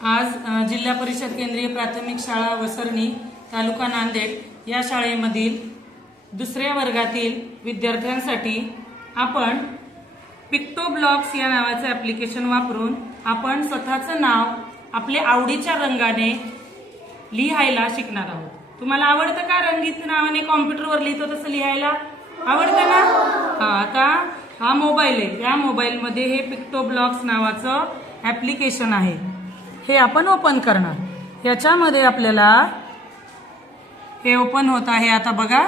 आज जिल्हा परिषद केंद्रीय प्राथमिक शाळा वसरणी तालुका नांदेड या शाळेमधील दुसऱ्या वर्गातील विद्यार्थ्यांसाठी आपण पिक्टोब्लॉक्स या नावाचे ॲप्लिकेशन वापरून आपण स्वतःचं नाव आपल्या आवडीच्या रंगाने लिहायला शिकणार आहोत. तुम्हाला आवडतं का रंगीत नावाने कॉम्प्युटरवर लिहितो तसं लिहायला? आवडतं ना? आता हा मोबाईल आहे, या मोबाईलमध्ये हे पिक्टोब्लॉक्स नावाचं ॲप्लिकेशन आहे. हे आपण ओपन करणार. याच्यामध्ये आपल्याला हे ओपन होत आहे. आता बघा,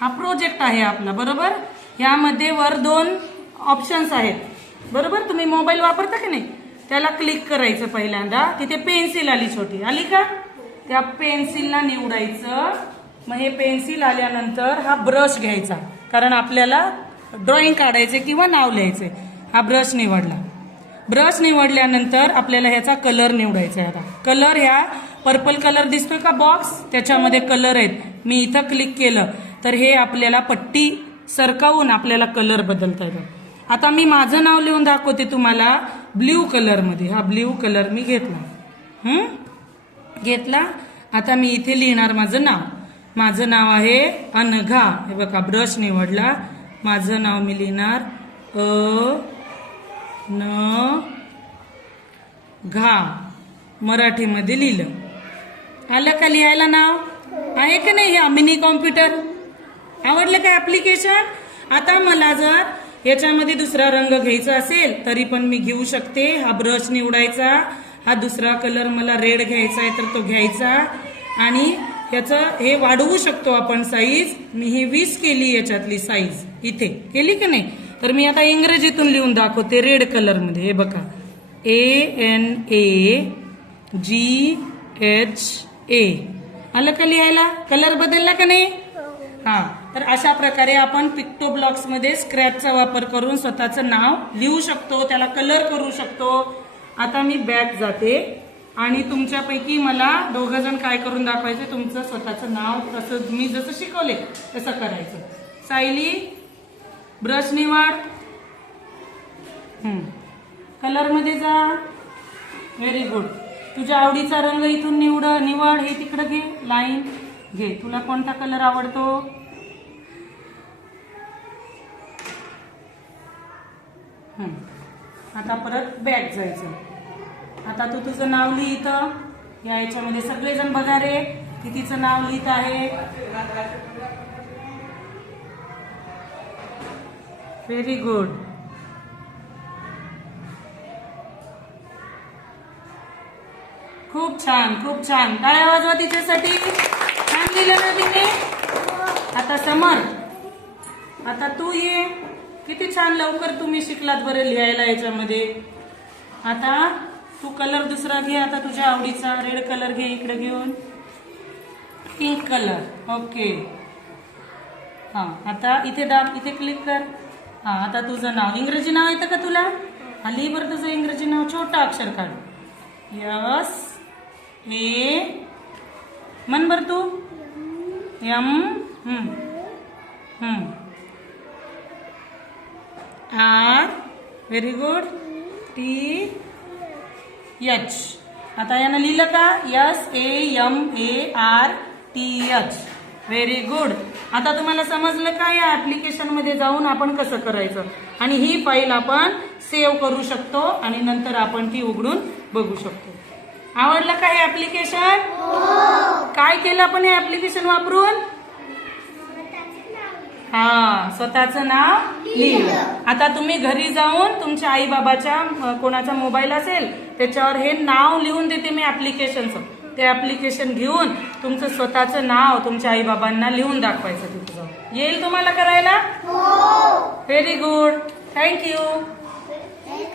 हा प्रोजेक्ट आहे आपला, बरोबर. यामध्ये वर 2 ऑप्शन्स आहेत, बरोबर. तुम्ही मोबाईल वापरता की नाही, त्याला क्लिक करायचं. पहिल्यांदा तिथे पेन्सिल आली, छोटी आली का, त्या पेन्सिलला निवडायचं. मग हे पेन्सिल आल्यानंतर हा ब्रश घ्यायचा, कारण आपल्याला ड्रॉइंग काढायचे किंवा नाव लिहायचे. हा ब्रश निवडला. ब्रश निवडल्यानंतर आपल्याला ह्याचा कलर निवडायचा आहे. आता कलर, ह्या पर्पल कलर दिसतोय का बॉक्स, त्याच्यामध्ये कलर आहेत. मी इथं क्लिक केलं तर हे आपल्याला पट्टी सरकावून आपल्याला कलर बदलता येतात. आता मी माझं नाव लिहून दाखवते तुम्हाला ब्ल्यू कलरमध्ये. हा ब्ल्यू कलर मी घेतला. आता मी इथे लिहिणार माझं नाव. माझं नाव आहे अनघा. हे बघा, ब्रश निवडला. माझं नाव मी लिहिणार न घा, मराठीमध्ये लिहिलं. आलं का लिहायला नाव? आहे का नाही? हा मिनी कॉम्प्युटर आवडलं का ॲप्लिकेशन? आता मला जर याच्यामध्ये दुसरा रंग घ्यायचा असेल तरी पण मी घेऊ शकते. हा ब्रश निवडायचा. हा दुसरा कलर मला रेड घ्यायचा आहे तर तो घ्यायचा. आणि याचं हे वाढवू शकतो आपण साईज. मी ही 20 केली, याच्यातली साईज इथे केली की नाही. तर मी आता इंग्रजीतून लिहून दाखवते रेड कलरमध्ये. हे बघा, ANAGHA. आलं का लिहायला? कलर बदलला का नाही? हा. तर अशा प्रकारे आपण पिक्टोब्लॉक्स मध्ये स्क्रॅचचा वापर करून स्वतःचं नाव लिहू शकतो, त्याला कलर करू शकतो. आता मी बॅक जाते आणि तुमच्यापैकी मला 2 जण काय करून दाखवायचे, तुमचं स्वतःचं नाव तसं मी जसं शिकवले तसं करायचं. सायली, ब्रश निवड, कलर मध्ये जा. Very good. तुझ्या आवडीचा रंग इथून निवड. हे तिकडे घे, लाईन घे. तुला कोणता कलर आवडतो? आता परत बॅक जायचं. आता तू तुझं नाव लिहि इथं. या याच्यामध्ये सगळेजण बघा रे, कितीचं नाव लिहित आहे. Very good. खूप छान, खूप छान. टाळ्या वाजवा तिच्यासाठी. छान लिहिलं ना तिने. आता समर, आता तू ये. किती छान लवकर तुम्ही शिकलात बरं लिहायला याच्यामध्ये. आता तू कलर दुसरा घे. आता तुझ्या आवडीचा रेड कलर घे, इकडे घेऊन. Pink colour. ओके. हा. आता इथे दाब, इथे क्लिक कर. हा. आता तुझं नाव, इंग्रजी नाव येतं का तुला? हा, लिहि बरं तुझं इंग्रजी नाव. छोटा अक्षर काढ. यस ए म्हण बर तू. R. Very good. TH. आता यानं लिहिलं का? SAMARTH. Very good. आता तुम्हाला समजलं का या ऍप्लिकेशन मध्ये जाऊन आपण कसं करायचं, आणि ही फाईल आपण सेव्ह करू शकतो आणि नंतर आपण ती उघडून बघू शकतो. आवडलं का हे ऍप्लिकेशन? काय केलं आपण हे ऍप्लिकेशन वापरून? हा, स्वतःचं नाव लिहिलं. आता तुम्ही घरी जाऊन तुमच्या आई बाबाच्या कोणाचा मोबाईल असेल त्याच्यावर हे नाव लिहून देते मी ऍप्लिकेशनचं. ते ऍप्लिकेशन घेऊन तुमचं स्वतःचं नाव तुमच्या आई बाबांना लिहून दाखवायचं. तिथं जाऊन येईल तुम्हाला करायला. Very good. थँक्यू.